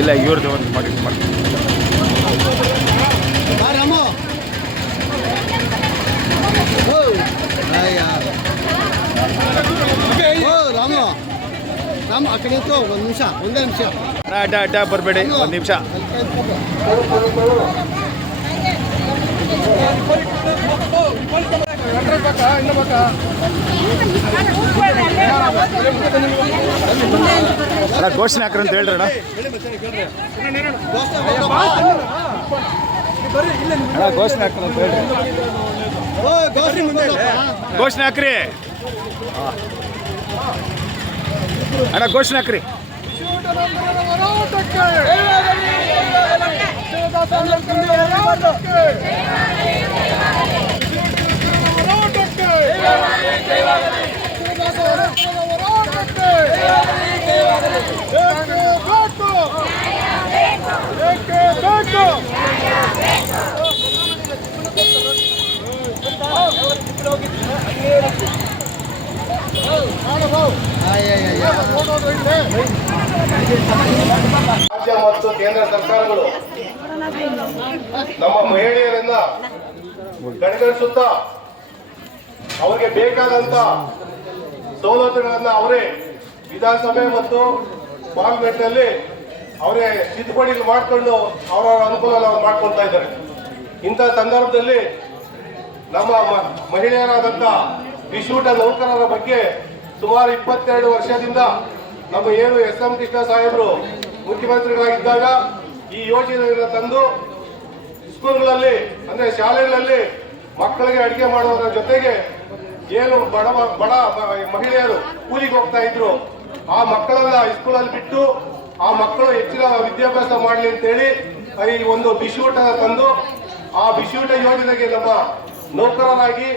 ಇಲ್ಲ ಇವ್ರದ್ದು ಒಂದು ಮಾಡಿ ಮಾಡಿ. ಬಾ ರಾಮು ಒಂದು ನಿಮಿಷ ಒಂದೇ ನಿಮಿಷ ಅಡ್ಡ ಅಡ್ಡ ಬರಬೇಡಿ, ಒಂದು ನಿಮಿಷ. ಅಣ್ಣ ಘೋಷಣೆ ಹಾಕ್ರಿ ಅಂತ ಹೇಳ್ರಿ ಅಣ್ಣ. ಘೋಷಣೆ ಹಾಕ್ರಿ ಅಂತ ಹೇಳ್ರಿ. ಘೋಷಣೆ ಹಾಕ್ರಿ. ಅಣ್ಣ, ಘೋಷಣೆ ಹಾಕ್ರಿ. ರಾಜ್ಯ ಮತ್ತು ಕೇಂದ್ರ ಸರ್ಕಾರಗಳು ನಮ್ಮ ಮಹಿಳೆಯರನ್ನ ಕಡೆಗಣಿಸುತ್ತಾ ಅವರಿಗೆ ಬೇಕಾದಂತ ಸವಲತ್ತುಗಳನ್ನ ಅವರೇ ವಿಧಾನಸಭೆ ಮತ್ತು ಪಾರ್ಲಿಮೆಂಟ್ನಲ್ಲಿ ಅವರೇ ತಿದ್ದುಪಡಿ ಮಾಡಿಕೊಂಡು ಅವರವರ ಅನುಕೂಲ ಮಾಡ್ಕೊಳ್ತಾ ಇದ್ದಾರೆ. ಇಂಥ ಸಂದರ್ಭದಲ್ಲಿ ನಮ್ಮ ಮಹಿಳೆಯರಾದಂಥ ವಿಶೂಟ ನೌಕರರ ಬಗ್ಗೆ ಸುಮಾರು ಇಪ್ಪತ್ತೆರಡು ವರ್ಷದಿಂದ ನಮ್ಮ ಏನು ಎಸ್ ಎಂ ಕೃಷ್ಣ ಸಾಹೇಬರು ಮುಖ್ಯಮಂತ್ರಿಗಳಾಗಿದ್ದಾಗ ಈ ಯೋಜನೆಯನ್ನು ತಂದು ಸ್ಕೂಲ್ಗಳಲ್ಲಿ, ಅಂದ್ರೆ ಶಾಲೆಗಳಲ್ಲಿ ಮಕ್ಕಳಿಗೆ ಅಡಿಗೆ ಮಾಡುವುದರ ಜೊತೆಗೆ ಏನು ಬಡ ಬಡ ಮಹಿಳೆಯರು ಕೂಲಿಗೆ ಹೋಗ್ತಾ ಇದ್ರು. ಆ ಮಕ್ಕಳನ್ನ ಸ್ಕೂಲಲ್ಲಿ ಬಿಟ್ಟು ಆ ಮಕ್ಕಳು ಹೆಚ್ಚಿನ ವಿದ್ಯಾಭ್ಯಾಸ ಮಾಡಲಿ ಅಂತೇಳಿ ಈ ಒಂದು ಬಿಸಿಯೂಟ ತಂದು, ಆ ಬಿಸಿಯೂಟ ಯೋಜನೆಗೆ ನಮ್ಮ ನೌಕರರಾಗಿ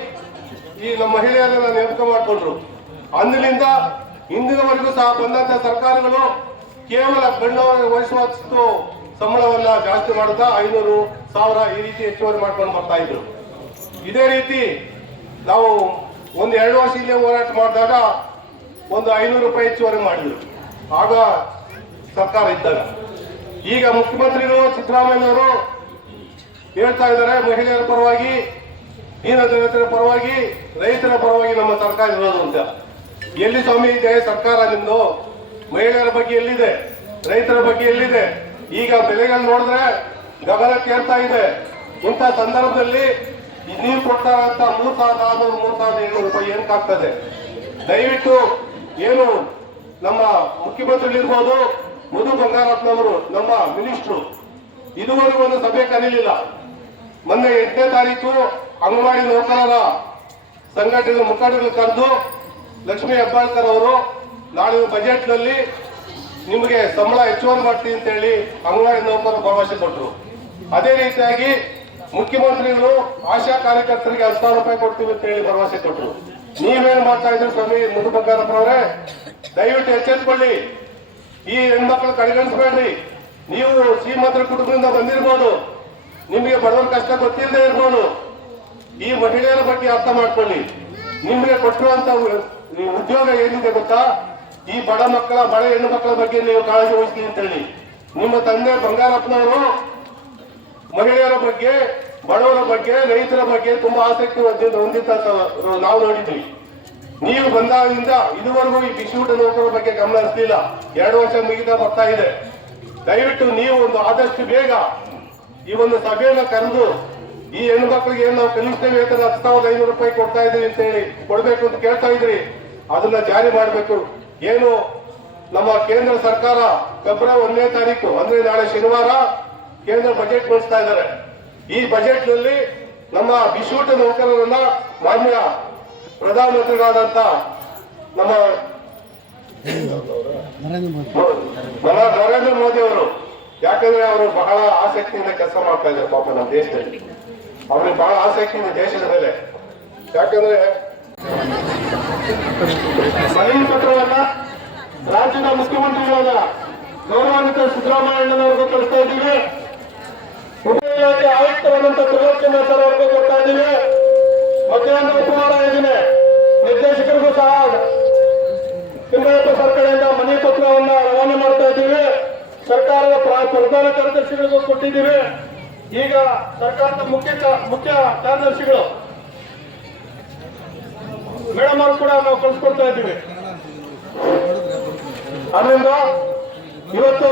ಈ ನಮ್ಮ ಮಹಿಳೆಯರನ್ನ ನೇಮಕ ಮಾಡಿಕೊಂಡ್ರು. ಅಂದಿನಿಂದ ಇಂದಿನವರೆಗೂ ಸಹ ಬಂದಂತ ಸರ್ಕಾರಗಳು ಕೇವಲ ಗಂಡವರಿಗೆ ವಹಿಸುವಷ್ಟು ಸಂಬಳವನ್ನ ಜಾಸ್ತಿ ಮಾಡುತ್ತಾ ಐನೂರು ಸಾವಿರ ಈ ರೀತಿ ಹೆಚ್ಚುವರಿ ಮಾಡ್ಕೊಂಡು ಬರ್ತಾ ಇದ್ರು. ಇದೇ ರೀತಿ ನಾವು ಒಂದು ಎರಡು ವರ್ಷ ಇಲ್ಲೇ ಹೋರಾಟ ಮಾಡಿದಾಗ ಒಂದು ಐನೂರು ರೂಪಾಯಿ ಹೆಚ್ಚುವರಿ ಮಾಡಿದ್ರು. ಆಗ ಸರ್ಕಾರ ಇದ್ದಾಗ. ಈಗ ಮುಖ್ಯಮಂತ್ರಿಗಳು ಸಿದ್ದರಾಮಯ್ಯವರು ಹೇಳ್ತಾ ಇದ್ದಾರೆ, ಮಹಿಳೆಯರ ಪರವಾಗಿ ದೀನ ದಲಿತರ ಪರವಾಗಿ, ರೈತರ ಪರವಾಗಿ ನಮ್ಮ ಸರ್ಕಾರ ಇರೋದು ಅಂತ. ಎಲ್ಲಿ ಸ್ವಾಮಿ ಇದೆ ಸರ್ಕಾರ ನಿಮ್ದು? ಮಹಿಳೆಯರ ಬಗ್ಗೆ ಎಲ್ಲಿದೆ? ರೈತರ ಬಗ್ಗೆ ಎಲ್ಲಿದೆ? ಈಗ ಬೆಲೆಗಳು ನೋಡಿದ್ರೆ ಗಗನಕ್ಕೆ ಕೇಳ್ತಾ ಇದೆ. ಇಂಥ ಸಂದರ್ಭದಲ್ಲಿ ಈ ನೀವು ಕೊಡ್ತಾ ಇರೋಂಥ ಮೂರ್ ಸಾವಿರದ ಆರ್ನೂರು ಮೂರ್ ಸಾವಿರದ ಏಳ್ನೂರು ರೂಪಾಯಿ ಏನಕ್ಕಾಗ್ತದೆ ದಯವಿಟ್ಟು ಏನು ನಮ್ಮ ಮುಖ್ಯಮಂತ್ರಿಗಳಿರ್ಬೋದು ಮಧು ಬಂಗಾರಪ್ಪನವರು ನಮ್ಮ ಮಿನಿಸ್ಟ್ರು, ಇದುವರೆಗೂ ಒಂದು ಸಭೆ ಕರೀಲಿಲ್ಲ. ಮೊನ್ನೆ ಎಂಟನೇ ತಾರೀಕು ಅಂಗನವಾಡಿ ನೌಕರರ ಸಂಘಟನೆ ಮುಖಂಡರು ಕರೆದು ಲಕ್ಷ್ಮೀ ಹೆಬ್ಬಾಳ್ಕರ್ ಅವರು, ನಾಳೆ ಬಜೆಟ್ನಲ್ಲಿ ನಿಮಗೆ ಸಂಬಳ ಹೆಚ್ಚುವರಿ ಮಾಡ್ತೀನಿ ಅಂತ ಹೇಳಿ ಅಂಗನವಾಡಿ ನೌಕರರು ಭರವಸೆ ಕೊಟ್ಟರು. ಅದೇ ರೀತಿಯಾಗಿ ಮುಖ್ಯಮಂತ್ರಿಗಳು ಆಶಾ ಕಾರ್ಯಕರ್ತರಿಗೆ ಹತ್ತು ಸಾವಿರ ರೂಪಾಯಿ ಕೊಡ್ತೀವಿ ಅಂತ ಹೇಳಿ ಭರವಸೆ ಕೊಟ್ಟರು ನೀವೇನ್ ಮಾಡ್ತಾ ಇದ್ರಿ ಸ್ವಾಮಿ ಮುದು ಬಂಗಾರಪ್ಪನವರೇ ದಯವಿಟ್ಟು ಎಚ್ಚೆತ್ಕೊಳ್ಳಿ. ಈ ಹೆಣ್ಮಕ್ಳು ಕಡೆಗಣಿಸ್ಬೇಡ್ರಿ. ನೀವು ಶ್ರೀಮಂತರ ಕುಟುಂಬದಿಂದ ಬಂದಿರ್ಬೋದು. ನಿಮಗೆ ಬಡವರ ಕಷ್ಟ ಗೊತ್ತಿಲ್ಲದೆ ಇರ್ಬೋದು. ಈ ಮಹಿಳೆಯರ ಬಗ್ಗೆ ಅರ್ಥ ಮಾಡ್ಕೊಳ್ಳಿ. ನಿಮಗೆ ಕೊಟ್ಟಿರುವಂತ ಉದ್ಯೋಗ ಏನಿದೆ ಗೊತ್ತಾ? ಈ ಬಡ ಮಕ್ಕಳ, ಬಡ ಹೆಣ್ಣು ಮಕ್ಕಳ ಬಗ್ಗೆ ನೀವು ಕಾಳಜಿ ವಹಿಸ್ತೀನಿ ಅಂತ ಹೇಳಿ. ನಿಮ್ಮ ತಂದೆ ಬಂಗಾರಪ್ಪನವರು ಮಹಿಳೆಯರ ಬಗ್ಗೆ, ಬಡವರ ಬಗ್ಗೆ, ರೈತರ ಬಗ್ಗೆ ತುಂಬಾ ಆಸಕ್ತಿ ಹೊಂದಿದ್ದ ನಾವು ನೋಡಿದ್ವಿ. ನೀವು ಬಂದಾಗಿಂದ ಇದುವರೆಗೂ ಈ ಬಿಸಿಯೂಟ ನೌಕರರ ಬಗ್ಗೆ ಗಮನ ಹರಿಸಲಿಲ್ಲ. ಎರಡು ವರ್ಷ ಮುಗಿದ ಬರ್ತಾ ಇದೆ. ದಯವಿಟ್ಟು ನೀವು ಒಂದು ಆದಷ್ಟು ಬೇಗ ಈ ಒಂದು ಸಭೆಯನ್ನು ಕರೆದು ಈ ಹೆಣ್ಣು ಮಕ್ಕಳಿಗೆ ಏನು ನಾವು ಕನಿಷ್ಠ ವೇತನ ಹತ್ತು ಸಾವಿರದ ಐನೂರು ರೂಪಾಯಿ ಕೊಡ್ತಾ ಇದ್ರಿ ಅಂತ ಹೇಳಿ ಕೊಡ್ಬೇಕು ಅಂತ ಕೇಳ್ತಾ ಇದ್ರಿ, ಅದನ್ನ ಜಾರಿ ಮಾಡಬೇಕು. ಏನು ನಮ್ಮ ಕೇಂದ್ರ ಸರ್ಕಾರ ಫೆಬ್ರವರಿ ಒಂದನೇ ತಾರೀಕು, ಅಂದ್ರೆ ನಾಳೆ ಶನಿವಾರ ಕೇಂದ್ರ ಬಜೆಟ್ ಮಂಡಿಸ್ತಾ ಇದ್ದಾರೆ. ಈ ಬಜೆಟ್ನಲ್ಲಿ ನಮ್ಮ ಬಿಶೂಟ ನೌಕರರನ್ನ ಮಾನ್ಯ ಪ್ರಧಾನಮಂತ್ರಿಗಳಾದಂತ ನಮ್ಮ ನರೇಂದ್ರ ಮೋದಿ ಅವರು, ಯಾಕಂದ್ರೆ ಅವರು ಬಹಳ ಆಸಕ್ತಿಯಿಂದ ಕೆಲಸ ಮಾಡ್ತಾ ಇದ್ದಾರೆ ಪಾಪ ನಮ್ಮ ದೇಶದಲ್ಲಿ. ಅವ್ರಿಗೆ ಬಹಳ ಆಸಕ್ತಿಯಿಂದ ದೇಶದ ಮೇಲೆ. ಯಾಕಂದ್ರೆ ಸಲಹೆ ಪತ್ರವನ್ನ ರಾಜ್ಯದ ಮುಖ್ಯಮಂತ್ರಿಗಳಾದ ಗೌರವಾನ್ವಿತ ಸಿದ್ದರಾಮಯ್ಯನವರಿಗೂ ಕಳಿಸ್ತಾ ಇದ್ದೀವಿ. ಉಪಯೋಗ ಇಲಾಖೆ ಆಯುಕ್ತರಾದಂತ ತ್ರಿಲೋಚನ ಸರ್ ಅವ್ರಿಗೂ ಕೊಡ್ತಾ ಇದ್ದೀವಿ. ಮಧ್ಯಾಹ್ನ ಉಪಹಾರ ಯೋಜನೆ. ನಿರ್ದೇಶಕರಿಗೂ ಸಹ ತಿಮ್ಮಯ್ಯಪ್ಪ ಸರ್ಕಾರದಿಂದ ಮನೆ ಪತ್ರವನ್ನ ರವಾನೆ ಮಾಡ್ತಾ ಇದ್ದೀವಿ. ಸರ್ಕಾರದ ಪ್ರ- ಪ್ರಧಾನ ಕಾರ್ಯದರ್ಶಿಗಳಿಗೂ ಕೊಟ್ಟಿದ್ದೀವಿ. ಈಗ ಸರ್ಕಾರದ ಮುಖ್ಯ ಮುಖ್ಯ ಕಾರ್ಯದರ್ಶಿಗಳು. ಮೇಡಮ್ ಅವ್ರು ಕೂಡ ನಾವು ಕಳಿಸ್ಕೊಡ್ತಾ ಇದ್ದೀವಿ. ಅದರಿಂದ ಇವತ್ತು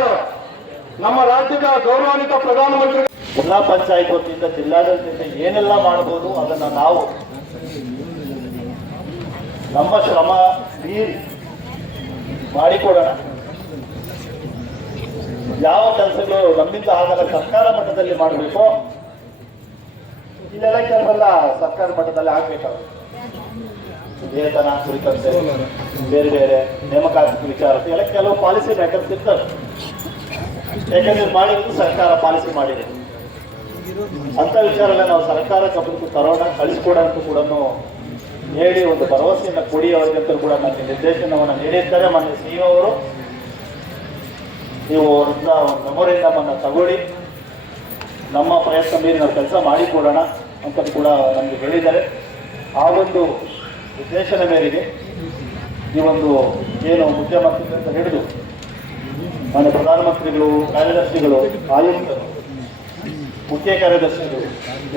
ನಮ್ಮ ರಾಜ್ಯದ ಗೌರವಾನ್ವಿತ ಪ್ರಧಾನಮಂತ್ರಿ ಜಿಲ್ಲಾ ಪಂಚಾಯತ್ ವತಿಯಿಂದ ಜಿಲ್ಲಾಡಳಿತದಿಂದ ಏನೆಲ್ಲ ಮಾಡಬಹುದು ಅದನ್ನ ನಾವು ನಮ್ಮ ಶ್ರಮ ಮೀರಿ ಮಾಡಿಕೊಡೋಣ. ಯಾವ ಕೆಲಸಗಳು ನಮ್ಮಿಂದ ಆಗಲ್ಲ, ಸರ್ಕಾರ ಮಟ್ಟದಲ್ಲಿ ಮಾಡಬೇಕು. ಇಲ್ಲೆಲ್ಲ ಕೆಲವೆಲ್ಲ ಸರ್ಕಾರ ಮಟ್ಟದಲ್ಲಿ ಆಗ್ಬೇಕು ವೇತನ ಕುರಿತಂತೆ, ಬೇರೆ ಬೇರೆ ನೇಮಕಾತಿ ವಿಚಾರ, ಎಲ್ಲ ಕೆಲವು ಪಾಲಿಸಿ ಮೇಕರ್ಸ್ ಇರ್ತಾರೆ. ಯಾಕಂದ್ರೆ ಮಾಡಿರೋದು ಸರ್ಕಾರ ಪಾಲಿಸಿ ಮಾಡಿದೆ. ಅಂತ ವಿಚಾರ ಎಲ್ಲ ನಾವು ಸರ್ಕಾರ ಗಮನಕ್ಕೆ ತರೋಣ ಕಳಿಸ್ಕೊಡಂತೂ ಕೂಡ ಹೇಳಿ ಒಂದು ಭರವಸೆಯನ್ನು ಕೊಡಿ ಅವರಿಗಂತೂ ಕೂಡ ನನಗೆ ನಿರ್ದೇಶನವನ್ನು ನೀಡಿದ್ದಾರೆ ಮನೆ ಸಿ ಅವರು. ನೀವು ಅವ್ರನ್ನ ಮೆಮೊರಿ ನಮ್ಮನ್ನು ತಗೊಳ್ಳಿ. ನಮ್ಮ ಪ್ರಯತ್ನ ಮೀರಿ ನಾವು ಕೆಲಸ ಮಾಡಿಕೊಡೋಣ ಅಂತ ಕೂಡ ನಮಗೆ ಹೇಳಿದ್ದಾರೆ. ಆ ಒಂದು ನಿರ್ದೇಶನ ಮೇರೆಗೆ ಈ ಒಂದು ಏನು ಮುಖ್ಯಮಂತ್ರಿಗಳಿಂದ ಹಿಡಿದು, ಮಾನ್ಯ ಪ್ರಧಾನಮಂತ್ರಿಗಳು, ಕಾರ್ಯದರ್ಶಿಗಳು, ಆಯುಕ್ತರು ಮುಖ್ಯ ಕಾರ್ಯದರ್ಶಿಗಳು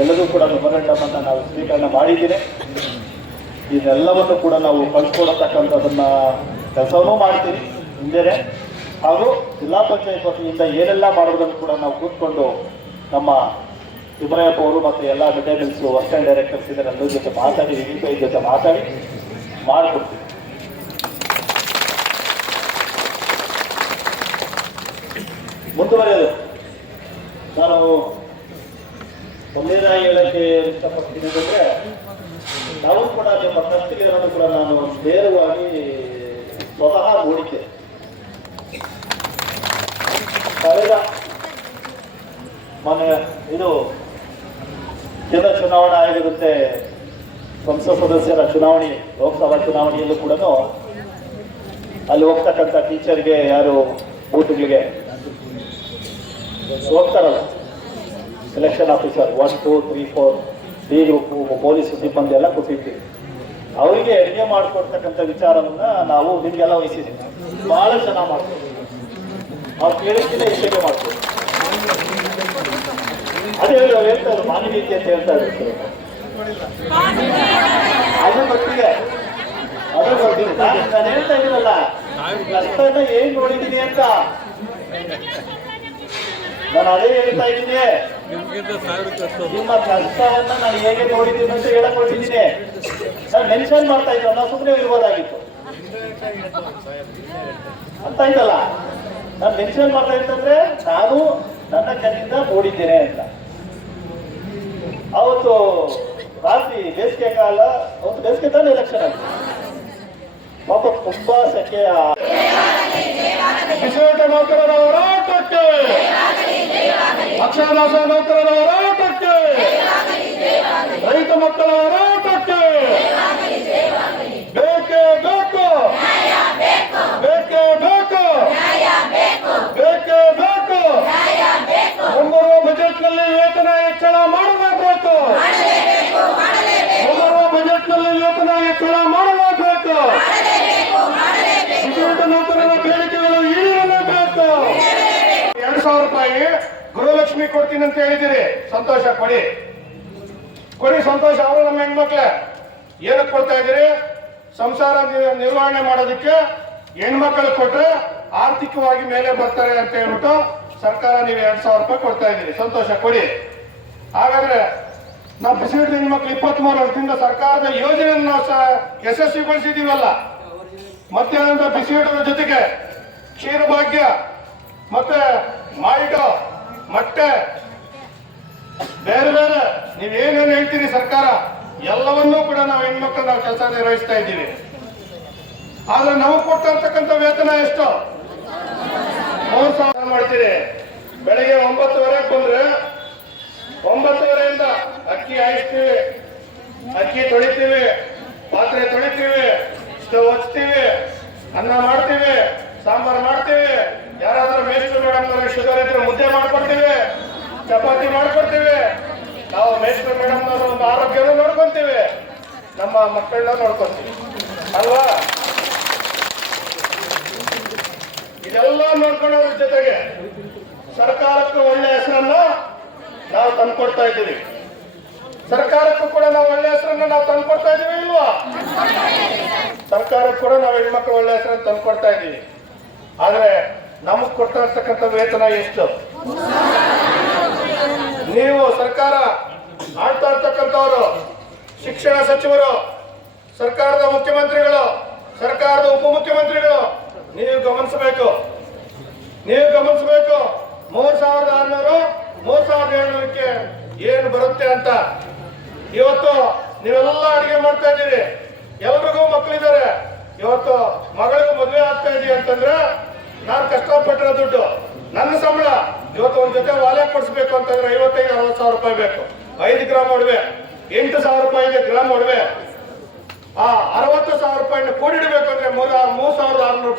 ಎಲ್ಲರೂ ಕೂಡ ಮೆಮೊರಂಡಮ್ ಅನ್ನ ನಾವು ಸ್ವೀಕರಣೆ ಮಾಡಿದ್ದೀನಿ. ಇದೆಲ್ಲವನ್ನು ಕೂಡ ನಾವು ಕಳ್ಕೊಡತಕ್ಕಂಥದನ್ನ ಕೆಲಸವನ್ನು ಮಾಡ್ತೀವಿ ಹಿಂದೆ ಹಾಗೂ ಜಿಲ್ಲಾ ಪಂಚಾಯತ್ ವತಿಯಿಂದ ಏನೆಲ್ಲ ಮಾಡೋದನ್ನು ಕೂಡ ನಾವು ಕೂತ್ಕೊಂಡು ನಮ್ಮ ಇಬ್ರಾಯಪ್ಪ ಅವರು ಮತ್ತು ಎಲ್ಲ ಮಿಡ್ ಅಸಿಸ್ಟೆಂಟ್ ಡೈರೆಕ್ಟರ್ಸ್ ಇದ್ದಾರೆ ಜೊತೆ ಮಾತಾಡಿ ವಿ ಜೊತೆ ಮಾತಾಡಿ ಮಾಡಿಕೊಡ್ತೀವಿ. ಮುಂದುವರೆಯೋದು. ನಾನು ಒಂದೇದಾಗಿ ಹೇಳಕ್ಕೆ ಇಷ್ಟಪಡ್ತೀನಿ ನಾವು ಕೂಡ ನಿಮ್ಮ ಕಷ್ಟಗಳನ್ನು ಕೂಡ ನಾನು ನೇರವಾಗಿ ಸ್ವತಃ ನೋಡಿದ್ದೆ ಕಳೆದ ಮೊನ್ನೆ ಇದು ಕೇಂದ್ರ ಚುನಾವಣೆ ಆಗಿರುತ್ತೆ, ಸಂಸತ್ ಸದಸ್ಯರ ಚುನಾವಣೆ, ಲೋಕಸಭಾ ಚುನಾವಣೆಯಲ್ಲೂ ಕೂಡ ಅಲ್ಲಿ ಹೋಗ್ತಕ್ಕಂಥ ಟೀಚರ್ಗೆ ಯಾರು ಬೂತ್ಗಳಿಗೆ ಹೋಗ್ತಾರಲ್ಲ selection officer one two three four D group police ಸಿಬ್ಬಂದಿ ಎಲ್ಲ ಕೊಟ್ಟಿದ್ವಿ ಅವರಿಗೆ ಅಡುಗೆ ಮಾಡಿಕೊಡ್ತಕ್ಕಂಥ ವಿಚಾರವನ್ನು ನಾವು ನಿಮಗೆಲ್ಲ ವಹಿಸಿದ್ದೀವಿ ಬಹಳ ಚೆನ್ನಾಗಿ ಮಾಡ್ತೀವಿ ಅವ್ರು ಕೇಳಿದ್ದೀನಿ ಇಷ್ಟೇ ಮಾಡ್ತೀವಿ. ಅದೇ ಹೇಳಿ ಅವ್ರು ಹೇಳ್ತಾರೆ ಮಾನವೀಯತೆ ಅಂತ ಹೇಳ್ತಾ ಅದ್ರ ಮಟ್ಟಿಗೆ ಅದ್ರ ಮಟ್ಟಿಗೆ ನಾನು ನಾನು ಹೇಳ್ತಾ ಇದ್ದೀನಲ್ಲ ಕಷ್ಟನ ಏನ್ ನೋಡಿದ್ದೀನಿ ಅಂತ? ನಾನು ಅದೇ ಹೇಳ್ತಾ ಇದ್ದೀನಿ. ನಿಮ್ಮ ಕಷ್ಟವನ್ನ ನಾನು ಹೇಗೆ ನೋಡಿದ್ದೀನಿ ಅಂತ ಹೇಳಕ್ ಹೊರಟಿದ್ದೀನಿ ನಾನು ಮೆನ್ಷನ್ ಮಾಡ್ತಾ ಇದ್ದೆ ನಾವು ಸುಮ್ಮನೆ ಇರ್ಬೋದಾಗಿತ್ತು. ಅಂತ ಆಯ್ತಲ್ಲ ನಾನು ಮೆನ್ಷನ್ ಮಾಡ್ತಾ ಇದ್ದಂದ್ರೆ ನಾನು ನನ್ನ ಕಣ್ಣಿಂದ ನೋಡಿದ್ದೇನೆ ಅಂತ. ಅವತ್ತು ರಾತ್ರಿ ಬೇಸಿಗೆ ಕಾಲ ಅವತ್ತು ಬೇಸಿಗೆ ತಾನೇ ಎಲೆಕ್ಷನ್ ಆಯ್ತು ಪಾಪ ತುಂಬಾ ಸೆಕೆಯ ಹೋರಾಟಕ್ಕೆ ಅಕ್ಷರದಾಸ ನೌಕರರ ಹೋರಾಟಕ್ಕೆ ರೈತ ಮಕ್ಕಳ ಹೋರಾಟಕ್ಕೆ ಬೇಕೇ ಬೇಕು ಬೇಕೇ ಬೇಕು ಬೇಕೇ ಬೇಕು ಮುಂಬರುವ ಬಜೆಟ್ನಲ್ಲಿ ವೇತನ ಹೆಚ್ಚಳ ಮಾಡಲೇಬೇಕು ಮುಂಬರುವ ಬಜೆಟ್ನಲ್ಲಿ ವೇತನ ಹೆಚ್ಚಳ ಮಾಡಲೇಬೇಕು ಬಿಸಿಯೂಟ ನೌಕರರ ಬೇಡಿಕೆಗಳು ಈಡೇರಲೇಬೇಕು ಎರಡು ಸಾವಿರ ರೂಪಾಯಿ ಗೃಹಲಕ್ಷ್ಮಿ ಕೊಡ್ತೀನಿ ಅಂತ ಹೇಳಿದಿರಿ ಸಂತೋಷ, ಕೊಡಿ. ಕೊಡಿ ಸಂತೋಷ, ಅವರು ನಮ್ಮ ಹೆಣ್ಮಕ್ಳೆ. ಏನಕ್ಕೆ ಕೊಡ್ತಾ ಇದ್ದೀರಿ? ಸಂಸಾರ ನಿರ್ವಹಣೆ ಮಾಡೋದಕ್ಕೆ ಹೆಣ್ಮಕ್ಳು ಕೊಟ್ರೆ ಆರ್ಥಿಕವಾಗಿ ಮೇಲೆ ಬರ್ತಾರೆ ಅಂತ ಹೇಳ್ಬಿಟ್ಟು ಸರ್ಕಾರ ನೀವು ಎರಡ್ ಸಾವಿರ ರೂಪಾಯಿ ಕೊಡ್ತಾ ಇದ್ದೀರಿ. ಸಂತೋಷ, ಕೊಡಿ. ಹಾಗಾದ್ರೆ ನಾವು ಬಿಸಿಲಿಟ್ಟು ಹೆಣ್ಮಕ್ಳು ಇಪ್ಪತ್ತ್ ಮೂರು ವರ್ಷದಿಂದ ಸರ್ಕಾರದ ಯೋಜನೆಯನ್ನು ನಾವು ಯಶಸ್ವಿಗೊಳಿಸಿದೀವಲ್ಲ ಮತ್ತೇನಂದ್ರೆ ಬಿಸಿಯೂಟದ ಜೊತೆಗೆ ಕ್ಷೀರಭಾಗ್ಯ ಮತ್ತೆ ಮಾಯಿಟ ಮೊಟ್ಟೆ ಬೇರೆ ಬೇರೆ ನೀವೇನೇನು ಹೇಳ್ತೀರಿ ಸರ್ಕಾರ, ಎಲ್ಲವನ್ನೂ ಕೂಡ ನಾವು ಹೆಣ್ಮಕ್ಳು ನಾವು ಕೆಲಸ ನಿರ್ವಹಿಸ್ತಾ ಇದ್ದೀವಿ. ಆದ್ರೆ ನಾವು ಕೊಡ್ತಾ ಇರ್ತಕ್ಕಂಥ ವೇತನ ಎಷ್ಟು? ಮೂರ್ ಸಾವಿರ ಮಾಡ್ತೀರಿ. ಬೆಳಿಗ್ಗೆ ಒಂಬತ್ತುವರೆಗೆ ಬಂದ್ರೆ ಒಂಬತ್ತುವರೆಯಿಂದ ಅಕ್ಕಿ ಹಾಯಿಸ್ತೀವಿ, ಅಕ್ಕಿ ತೊಳಿತೀವಿ, ಪಾತ್ರೆ ತೊಳಿತೀವಿ, ಸ್ಟವ್ ಹಚ್ತೀವಿ, ಅನ್ನ ಮಾಡ್ತೀವಿ, ಸಾಂಬಾರ್ ಮಾಡ್ತೀವಿ. ಯಾರಾದ್ರೂ ಮೇಸ್ಟ್ರು ಮೇಡಮ್ ಶುಗರ್ ಇದ್ರೆ ಮುದ್ದೆ ಮಾಡ್ಕೊಡ್ತೀವಿ, ಚಪಾತಿ ಮಾಡ್ಕೊಡ್ತೀವಿ. ನಾವು ಮೇಸ್ಟ್ರು ಮೇಡಮ್ ಒಂದು ಆರೋಗ್ಯನೂ ನೋಡ್ಕೊಂತೀವಿ. ನಮ್ಮ ಮಕ್ಕಳನ್ನ ನೋಡ್ಕೊಂತೀವಿ. ಅಲ್ವಾ? ಇದೆಲ್ಲ ನೋಡ್ಕೊಳ್ಳೋದ್ರ ಜೊತೆಗೆ ಸರ್ಕಾರಕ್ಕೂ ಒಳ್ಳೆ ಹೆಸರನ್ನ ನಾವು ತಂದ್ಕೊಡ್ತಾ ಇದ್ದೀವಿ. ಸರ್ಕಾರಕ್ಕೂ ಕೂಡ ನಾವು ಒಳ್ಳೆ ಹೆಸರನ್ನ ನಾವು ತಂದ್ಕೊಡ್ತಾ ಇದೀವಿ ಇಲ್ವಾ? ಸರ್ಕಾರಕ್ಕೂ ಕೂಡ ನಾವು ಹೆಣ್ಮಕ್ಳು ಒಳ್ಳೆ ಹೆಸರನ್ನ ತಂದ್ಕೊಡ್ತಾ ಇದ್ದೀವಿ. ಆದ್ರೆ ನಮಗ್ ಕೊಡ್ತಾ ಇರ್ತಕ್ಕಂಥ ವೇತನ ಎಷ್ಟು? ನೀವು ಸರ್ಕಾರ ಆಳ್ತಾ ಇರ್ತಕ್ಕಂಥವ್ರು, ಶಿಕ್ಷಣ ಸಚಿವರು, ಸರ್ಕಾರದ ಮುಖ್ಯಮಂತ್ರಿಗಳು, ಸರ್ಕಾರದ ಉಪಮುಖ್ಯಮಂತ್ರಿಗಳು, ನೀವು ಗಮನಿಸಬೇಕು. ನೀವು ಗಮನಿಸಬೇಕು. ಮೂರ್ ಸಾವಿರದ ಆರ್ನೂರು, ಮೂರ್ ಸಾವಿರದ ಏಳ್ನೂರಕ್ಕೆ ಏನು ಬರುತ್ತೆ ಅಂತ. ಇವತ್ತು ನೀವೆಲ್ಲ ಅಡಿಗೆ ಮಾಡ್ತಾ ಇದ್ದೀರಿ. ಎಲ್ರಿಗೂ ಮಕ್ಕಳಿದ್ದಾರೆ ಇವತ್ತು ಮಗಳಿಗೂ ಮದುವೆ ಆಗ್ತಾ ಇದೆಯಾ ಅಂತಂದ್ರೆ ನಾನು ಕಷ್ಟಪಟ್ಟಿರೋ ದುಡ್ಡು, ನನ್ನ ಸಂಬಳ. ಇವತ್ತು ಒಂದ್ ಜೊತೆ ವಾಲೆ ಕೊಡಿಸ್ಬೇಕು ಅಂತಂದ್ರೆ ಐವತ್ತೈದು, ಅರವತ್ತು ಸಾವಿರ ರೂಪಾಯಿ ಬೇಕು. ಐದು ಗ್ರಾಮ್ ಒಡವೆ, ಎಂಟು ಸಾವಿರ ರೂಪಾಯಿಗೆ ಗ್ರಾಮ್ ಒಡವೆ. ಆ ಅರವತ್ತು ಸಾವಿರ ರೂಪಾಯಿನ ಕೂಡಿಡಬೇಕು ಅಂದ್ರೆ ಮೂರ ಮೂರು ಸಾವಿರದ ಆರ್ನೂರು ರೂಪಾಯಿ